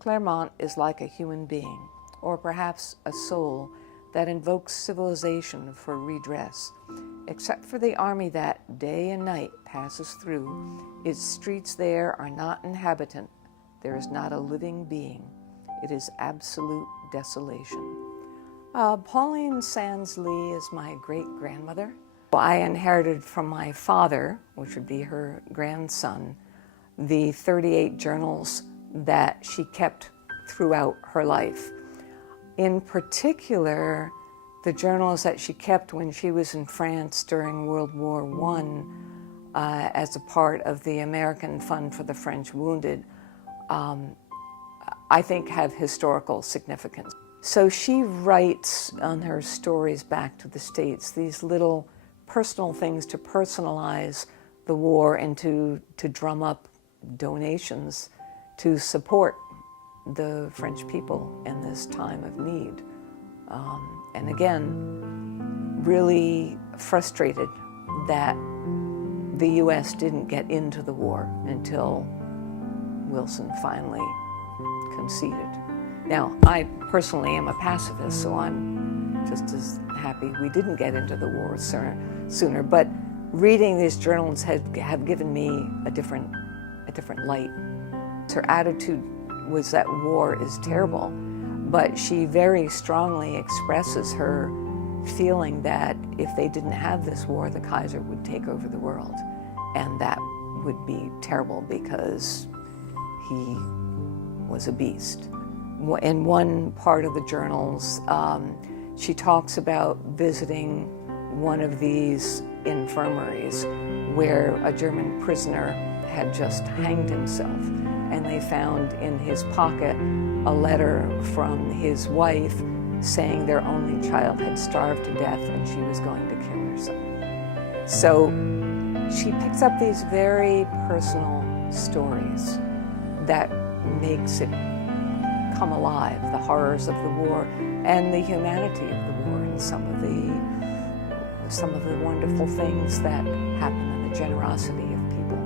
Claremont is like a human being, or perhaps a soul that invokes civilization for redress. Except for the army that day and night passes through, its streets there are not inhabitant. There is not a living being. It is absolute desolation. Pauline Sands Lee is my great-grandmother. I inherited from my father, which would be her grandson, the 38 journals that she kept throughout her life. In particular, the journals that she kept when she was in France during World War I as a part of the American Fund for the French Wounded, I think have historical significance. So she writes on her stories back to the States these little personal things to personalize the war and to drum up donations to support the French people in this time of need. And again, really frustrated that the US didn't get into the war until Wilson finally conceded. Now, I personally am a pacifist, so I'm just as happy we didn't get into the war sooner. But reading these journals have given me a different light. Her attitude was that war is terrible, but she very strongly expresses her feeling that if they didn't have this war, the Kaiser would take over the world. And that would be terrible because he was a beast. In one part of the journals, she talks about visiting one of these infirmaries where a German prisoner had just hanged himself, and they found in his pocket a letter from his wife saying their only child had starved to death and she was going to kill herself. So she picks up these very personal stories that makes it come alive, the horrors of the war and the humanity of the war and some of the wonderful things that happen and the generosity of people.